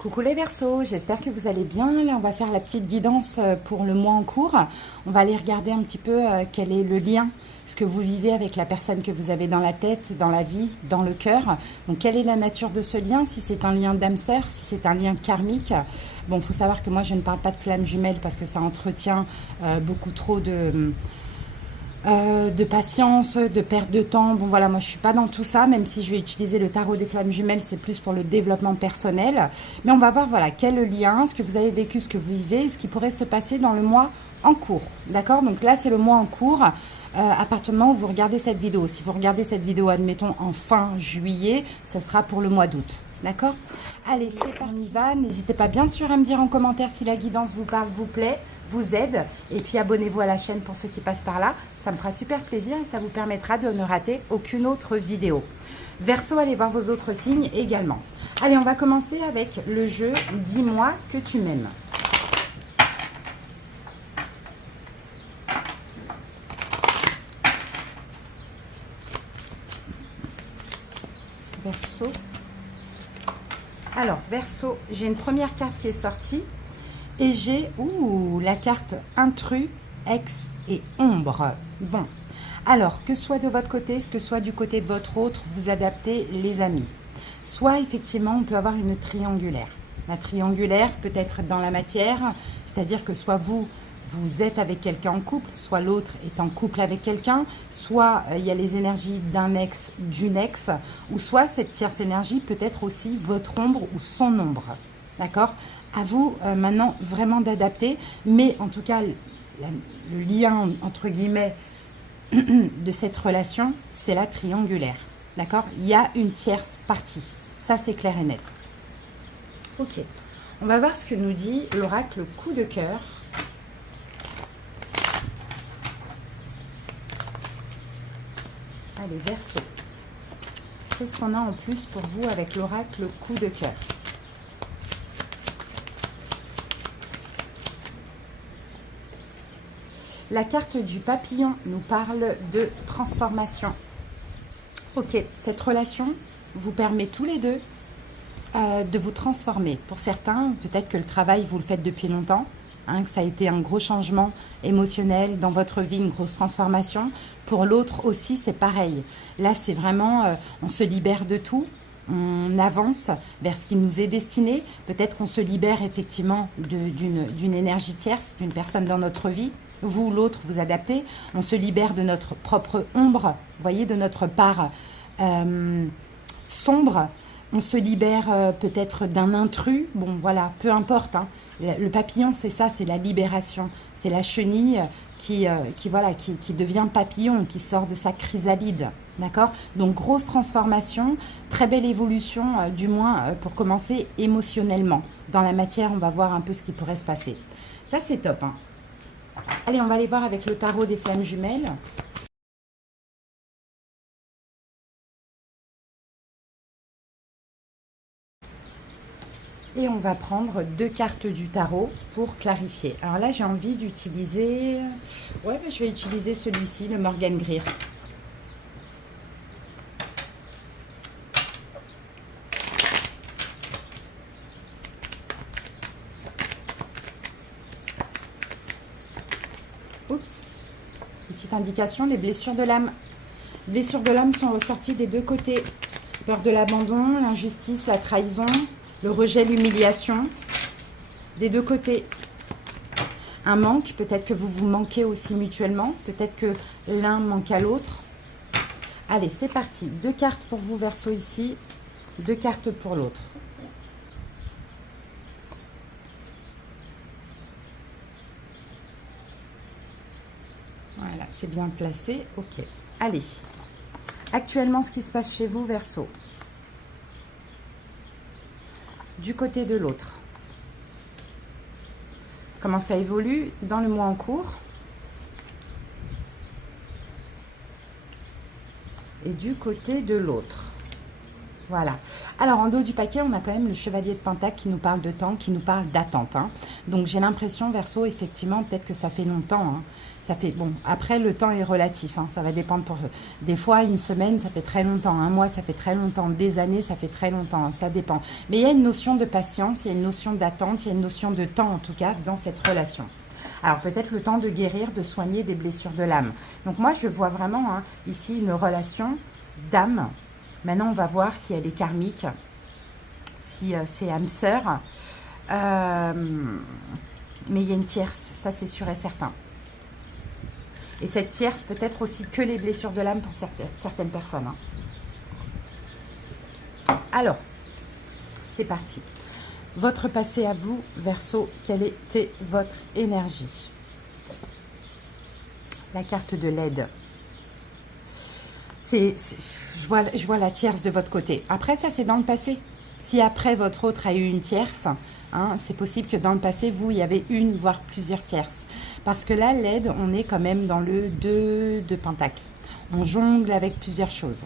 Coucou les Verseaux, j'espère que vous allez bien. Là, on va faire la petite guidance pour le mois en cours. On va aller regarder un petit peu quel est le lien, ce que vous vivez avec la personne que vous avez dans la tête, dans la vie, dans le cœur. Donc, quelle est la nature de ce lien? Si c'est un lien d'âme sœur, si c'est un lien karmique. Bon, il faut savoir que moi, je ne parle pas de flammes jumelles parce que ça entretient beaucoup trop de patience, de perte de temps. Bon voilà, moi je suis pas dans tout ça, même si je vais utiliser le tarot des flammes jumelles, c'est plus pour le développement personnel. Mais on va voir voilà quel lien, ce que vous avez vécu, ce que vous vivez, ce qui pourrait se passer dans le mois en cours. D'accord? Donc là c'est le mois en cours. À partir du moment où vous regardez cette vidéo. Si vous regardez cette vidéo, admettons, en fin juillet, ça sera pour le mois d'août. D'accord? Allez, c'est parti. On y va. N'hésitez pas bien sûr à me dire en commentaire si la guidance vous parle, vous plaît, vous aide. Et puis abonnez-vous à la chaîne pour ceux qui passent par là. Ça me fera super plaisir et ça vous permettra de ne rater aucune autre vidéo. Verseau, allez voir vos autres signes également. Allez, on va commencer avec le jeu « Dis-moi que tu m'aimes ». Verseau. Alors, Verseau, j'ai une première carte qui est sortie et j'ai la carte intrus, ex et ombre. Bon, alors, que soit de votre côté, que soit du côté de votre autre, vous adaptez les amis. Soit, effectivement, on peut avoir une triangulaire. La triangulaire peut être dans la matière, c'est-à-dire que soit vous êtes avec quelqu'un en couple, soit l'autre est en couple avec quelqu'un, soit il y a les énergies d'un ex, d'une ex, ou soit cette tierce énergie peut être aussi votre ombre ou son ombre. D'accord? À vous maintenant vraiment d'adapter, mais en tout cas, le lien entre guillemets de cette relation, c'est la triangulaire. D'accord? Il y a une tierce partie. Ça, c'est clair et net. Ok. On va voir ce que nous dit l'oracle coup de cœur. Allez, Verseau. Qu'est-ce qu'on a en plus pour vous avec l'oracle coup de cœur? La carte du papillon nous parle de transformation. Ok, cette relation vous permet tous les deux de vous transformer. Pour certains, peut-être que le travail, vous le faites depuis longtemps. Que ça a été un gros changement émotionnel dans votre vie, une grosse transformation. Pour l'autre aussi, c'est pareil. Là, c'est vraiment, on se libère de tout, on avance vers ce qui nous est destiné. Peut-être qu'on se libère effectivement d'une énergie tierce, d'une personne dans notre vie. Vous, l'autre, vous adaptez. On se libère de notre propre ombre, vous voyez, de notre part sombre. On se libère peut-être d'un intrus. Bon, voilà, peu importe. Le papillon, c'est ça, c'est la libération. C'est la chenille qui devient papillon, qui sort de sa chrysalide. D'accord? Donc, grosse transformation, très belle évolution, du moins pour commencer émotionnellement. Dans la matière, on va voir un peu ce qui pourrait se passer. Ça, c'est top. Allez, on va aller voir avec le tarot des flammes jumelles. Et on va prendre deux cartes du tarot pour clarifier. Alors là, j'ai envie d'utiliser... Ouais, je vais utiliser celui-ci, le Morgan Greer. Oups. Petite indication, les blessures de l'âme. Les blessures de l'âme sont ressorties des deux côtés. Peur de l'abandon, l'injustice, la trahison, le rejet, l'humiliation. Des deux côtés. Un manque, peut-être que vous vous manquez aussi mutuellement. Peut-être que l'un manque à l'autre. Allez, c'est parti. Deux cartes pour vous, Verseau, ici. Deux cartes pour l'autre. Voilà, c'est bien placé. Ok. Allez. Actuellement, ce qui se passe chez vous, Verseau. Du côté de l'autre. Comment ça évolue dans le mois en cours. Et du côté de l'autre. Voilà. Alors, en dos du paquet, on a quand même le chevalier de Pentacle qui nous parle de temps, qui nous parle d'attente. Hein. Donc, j'ai l'impression, Verseau, effectivement, peut-être que ça fait longtemps. Hein. Ça fait, bon, après, le temps est relatif. Hein. Ça va dépendre pour eux. Des fois, une semaine, ça fait très longtemps. Un mois, ça fait très longtemps. Des années, ça fait très longtemps. Hein. Ça dépend. Mais il y a une notion de patience, il y a une notion d'attente, il y a une notion de temps, en tout cas, dans cette relation. Alors, peut-être le temps de guérir, de soigner des blessures de l'âme. Donc, moi, je vois vraiment hein, ici une relation d'âme. Maintenant, on va voir si elle est karmique, si c'est âme sœur. Mais il y a une tierce, ça c'est sûr et certain. Et cette tierce peut être aussi que les blessures de l'âme pour certaines personnes. Hein. Alors, c'est parti. Votre passé à vous, Verseau, quelle était votre énergie? La carte de l'aide. Je vois la tierce de votre côté. Après, ça, c'est dans le passé. Si après, votre autre a eu une tierce, hein, c'est possible que dans le passé, vous, il y avait une, voire plusieurs tierces. Parce que là, l'aide, on est quand même dans le 2 de Pentacle. On jongle avec plusieurs choses.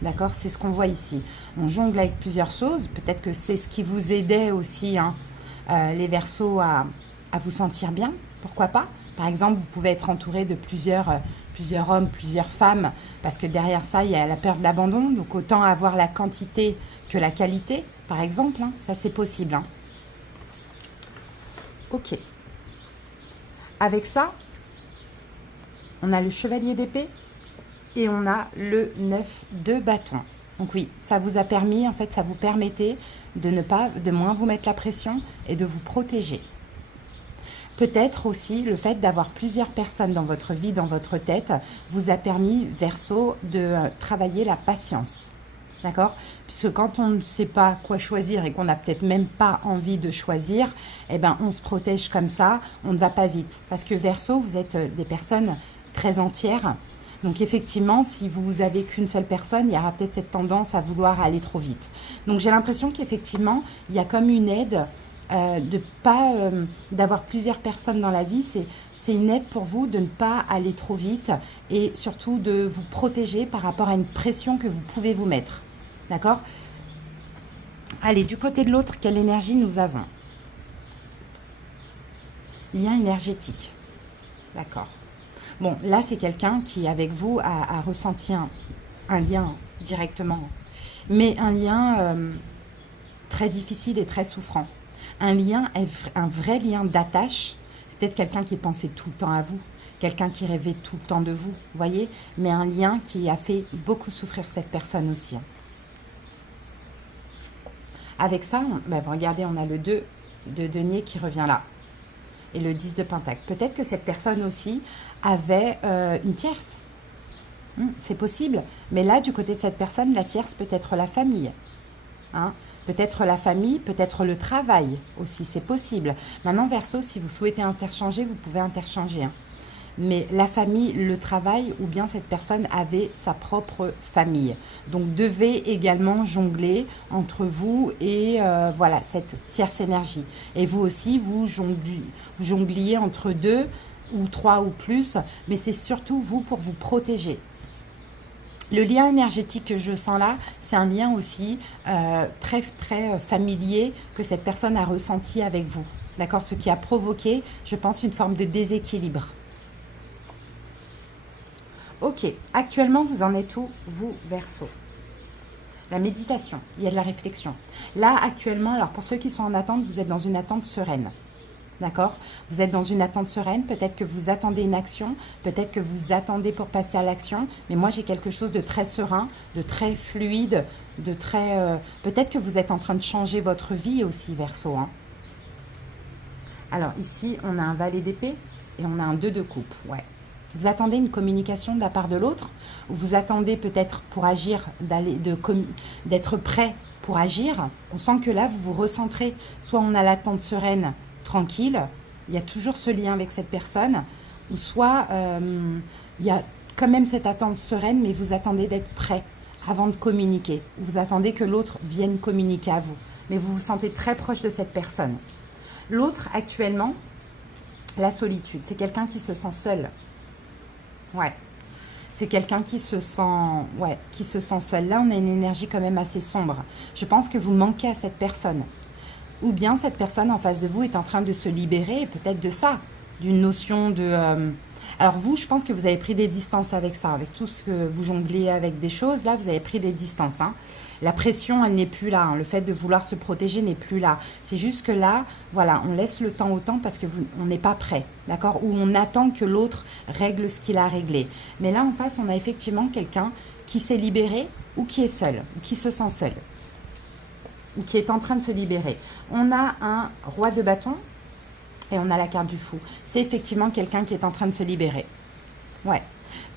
D'accord? C'est ce qu'on voit ici. On jongle avec plusieurs choses. Peut-être que c'est ce qui vous aidait aussi, hein, les Verseaux, à vous sentir bien. Pourquoi pas? Par exemple, vous pouvez être entouré de plusieurs hommes, plusieurs femmes, parce que derrière ça, il y a la peur de l'abandon. Donc, autant avoir la quantité que la qualité, par exemple. Hein, ça, c'est possible. Hein. Ok. Avec ça, on a le chevalier d'épée et on a le 9 de bâton. Donc oui, ça vous a permis, en fait, ça vous permettait de moins vous mettre la pression et de vous protéger. Peut-être aussi le fait d'avoir plusieurs personnes dans votre vie, dans votre tête, vous a permis, Verseau, de travailler la patience. D'accord? Puisque quand on ne sait pas quoi choisir et qu'on n'a peut-être même pas envie de choisir, eh ben, on se protège comme ça, on ne va pas vite. Parce que Verseau, vous êtes des personnes très entières. Donc effectivement, si vous avez qu'une seule personne, il y aura peut-être cette tendance à vouloir aller trop vite. Donc j'ai l'impression qu'effectivement, il y a comme une aide d'avoir plusieurs personnes dans la vie, c'est une aide pour vous de ne pas aller trop vite et surtout de vous protéger par rapport à une pression que vous pouvez vous mettre. D'accord? Allez, du côté de l'autre, quelle énergie nous avons? Lien énergétique. D'accord. Bon, là, c'est quelqu'un qui, avec vous, a ressenti un lien directement, mais un lien très difficile et très souffrant. Un vrai lien d'attache. C'est peut-être quelqu'un qui pensait tout le temps à vous, quelqu'un qui rêvait tout le temps de vous, voyez, mais un lien qui a fait beaucoup souffrir cette personne aussi. Avec ça, regardez, on a le 2 de denier qui revient là, et le 10 de pentacle. Peut-être que cette personne aussi avait une tierce. C'est possible, mais là, du côté de cette personne, la tierce peut être la famille. Hein? Peut-être la famille, peut-être le travail aussi, c'est possible. Maintenant, Verseau, si vous souhaitez interchanger, vous pouvez interchanger. Hein. Mais la famille, le travail, ou bien cette personne avait sa propre famille. Donc, devez également jongler entre vous et voilà, cette tierce énergie. Et vous aussi, vous jongliez entre 2 ou 3 ou plus, mais c'est surtout vous pour vous protéger. Le lien énergétique que je sens là, c'est un lien aussi très, très familier que cette personne a ressenti avec vous. D'accord? Ce qui a provoqué, je pense, une forme de déséquilibre. Ok, actuellement, vous en êtes où, vous, Verseau? La méditation, il y a de la réflexion. Là, actuellement, alors pour ceux qui sont en attente, vous êtes dans une attente sereine. D'accord? Vous êtes dans une attente sereine, peut-être que vous attendez une action, peut-être que vous attendez pour passer à l'action, mais moi j'ai quelque chose de très serein, de très fluide, de très... peut-être que vous êtes en train de changer votre vie aussi, Verseau. Hein. Alors ici, on a un valet d'épée et on a un 2 de coupe, ouais. Vous attendez une communication de la part de l'autre, ou vous attendez peut-être pour agir, d'être prêt pour agir. On sent que là, vous vous recentrez, soit on a l'attente sereine, tranquille, il y a toujours ce lien avec cette personne, ou soit il y a quand même cette attente sereine, mais vous attendez d'être prêt avant de communiquer. Vous attendez que l'autre vienne communiquer à vous, mais vous vous sentez très proche de cette personne. L'autre, actuellement, la solitude, c'est quelqu'un qui se sent seul. Ouais, C'est quelqu'un qui se sent, ouais, qui se sent seul. Là, on a une énergie quand même assez sombre. Je pense que vous manquez à cette personne. Ou bien cette personne en face de vous est en train de se libérer, peut-être de ça, d'une notion de... Alors vous, je pense que vous avez pris des distances avec ça, avec tout ce que vous jonglez avec des choses. Là, vous avez pris des distances. Hein. La pression, elle n'est plus là. Hein. Le fait de vouloir se protéger n'est plus là. C'est juste que là, voilà, on laisse le temps au temps parce que on n'est pas prêt, d'accord? Ou on attend que l'autre règle ce qu'il a réglé. Mais là, en face, on a effectivement quelqu'un qui s'est libéré ou qui est seul, ou qui se sent seul, ou qui est en train de se libérer. On a un roi de bâton et on a la carte du fou. C'est effectivement quelqu'un qui est en train de se libérer. Ouais.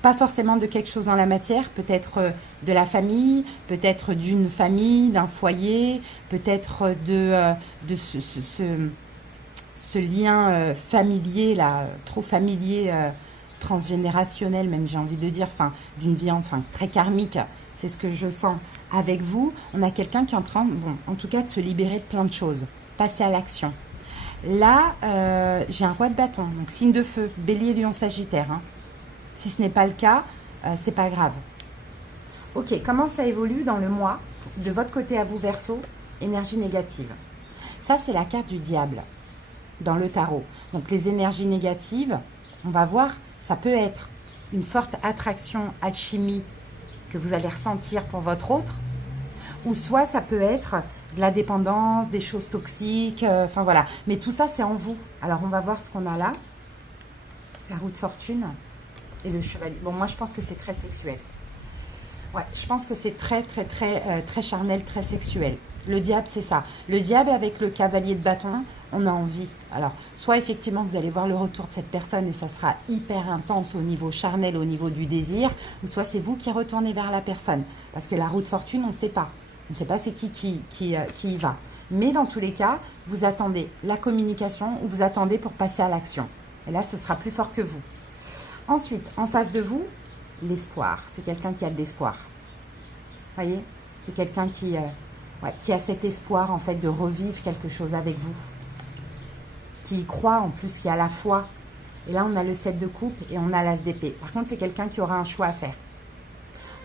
Pas forcément de quelque chose dans la matière, peut-être de la famille, peut-être d'une famille, d'un foyer, peut-être de ce lien familier, là, trop familier, transgénérationnel même, j'ai envie de dire, enfin, d'une vie enfin très karmique. C'est ce que je sens avec vous. On a quelqu'un qui est en train, bon, en tout cas, de se libérer de plein de choses, passer à l'action. Là, j'ai un roi de bâton, donc signe de feu, bélier, lion, sagittaire, hein. Si ce n'est pas le cas, c'est pas grave. Ok, comment ça évolue dans le mois de votre côté à vous, Verseau? Énergie négative. Ça, c'est la carte du diable dans le tarot. Donc, les énergies négatives, on va voir, ça peut être une forte attraction, alchimie que vous allez ressentir pour votre autre, ou soit ça peut être de la dépendance, des choses toxiques, enfin voilà. Mais tout ça, c'est en vous. Alors, on va voir ce qu'on a là. La roue de fortune. Et le chevalier. Bon, moi, je pense que c'est très sexuel. Ouais, je pense que c'est très charnel, très sexuel. Le diable, c'est ça. Le diable avec le cavalier de bâton, on a envie. Alors, soit effectivement, vous allez voir le retour de cette personne et ça sera hyper intense au niveau charnel, au niveau du désir, ou soit c'est vous qui retournez vers la personne. Parce que la roue de fortune, on ne sait pas. On ne sait pas c'est qui y va. Mais dans tous les cas, vous attendez la communication ou vous attendez pour passer à l'action. Et là, ce sera plus fort que vous. Ensuite, en face de vous, l'espoir. C'est quelqu'un qui a de l'espoir. Vous voyez? C'est quelqu'un qui a cet espoir, en fait, de revivre quelque chose avec vous. Qui y croit, en plus, qui a la foi. Et là, on a le 7 de coupe et on a l'as d'épée. Par contre, c'est quelqu'un qui aura un choix à faire.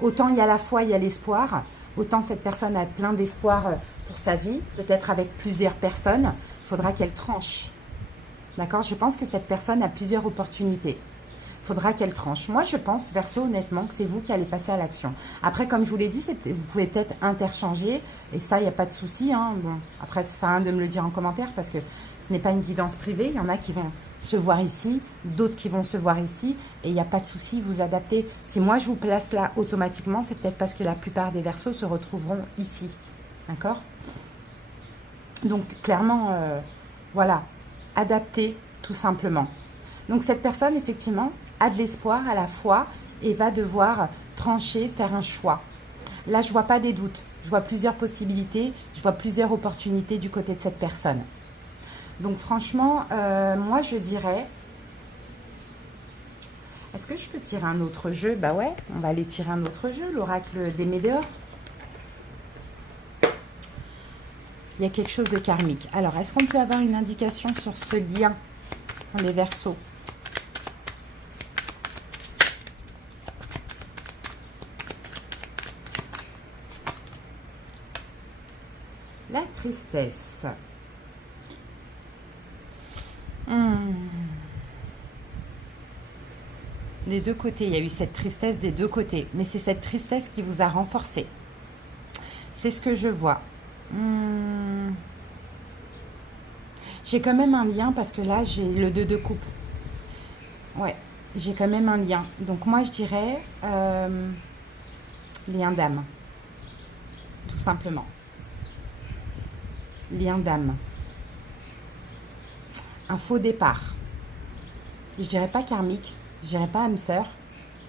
Autant il y a la foi, il y a l'espoir. Autant cette personne a plein d'espoir pour sa vie. Peut-être avec plusieurs personnes. Il faudra qu'elle tranche. D'accord? Je pense que cette personne a plusieurs opportunités. Faudra qu'elle tranche. Moi, je pense, Verseau, honnêtement, que c'est vous qui allez passer à l'action. Après, comme je vous l'ai dit, vous pouvez peut-être interchanger, et ça, il n'y a pas de souci. Hein. Bon, après, ça sert à rien de me le dire en commentaire, parce que ce n'est pas une guidance privée. Il y en a qui vont se voir ici, d'autres qui vont se voir ici, et il n'y a pas de souci, vous adaptez. Si moi, je vous place là automatiquement, c'est peut-être parce que la plupart des Verseaux se retrouveront ici. D'accord? Donc, clairement, voilà, adaptez tout simplement. Donc, cette personne, effectivement, a de l'espoir, à la foi, et va devoir trancher, faire un choix. Là, je ne vois pas des doutes. Je vois plusieurs possibilités, je vois plusieurs opportunités du côté de cette personne. Donc, franchement, moi, je dirais... Est-ce que je peux tirer un autre jeu? Bah ouais, on va aller tirer un autre jeu, l'oracle des Médéors. Il y a quelque chose de karmique. Alors, est-ce qu'on peut avoir une indication sur ce lien pour les Verseaux? La tristesse. Des deux côtés, il y a eu cette tristesse des deux côtés. Mais c'est cette tristesse qui vous a renforcé. C'est ce que je vois. J'ai quand même un lien parce que là, j'ai le 2 de coupe. Ouais, j'ai quand même un lien. Donc moi, je dirais lien d'âme. Tout simplement. Lien d'âme. Un faux départ. Je dirais pas karmique, je dirais pas âme sœur,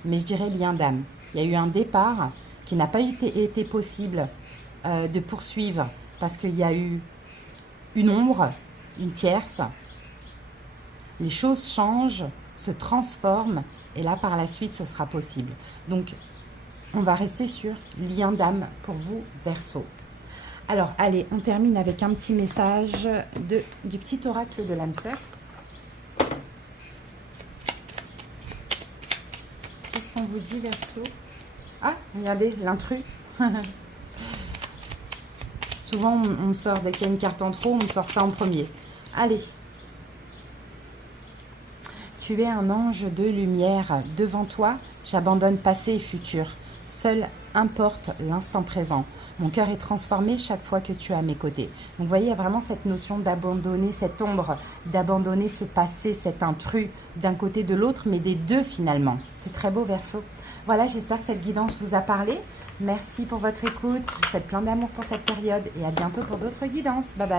mais je dirais lien d'âme. Il y a eu un départ qui n'a pas été possible de poursuivre parce qu'il y a eu une ombre, une tierce. Les choses changent, se transforment et là par la suite ce sera possible. Donc on va rester sur lien d'âme pour vous, Verseau. Alors, allez, on termine avec un petit message du petit oracle de l'âme sœur. Qu'est-ce qu'on vous dit, Verseau? Ah, regardez, l'intrus. Souvent, on sort, dès qu'il y a une carte en trop, on sort ça en premier. Allez. Tu es un ange de lumière. Devant toi, j'abandonne passé et futur. Seul importe l'instant présent. Mon cœur est transformé chaque fois que tu es à mes côtés. Donc, vous voyez, il y a vraiment cette notion d'abandonner cette ombre, d'abandonner ce passé, cet intrus, d'un côté de l'autre, mais des deux finalement. C'est très beau, Verseau. Voilà, j'espère que cette guidance vous a parlé. Merci pour votre écoute. Je vous souhaite plein d'amour pour cette période et à bientôt pour d'autres guidances. Bye bye.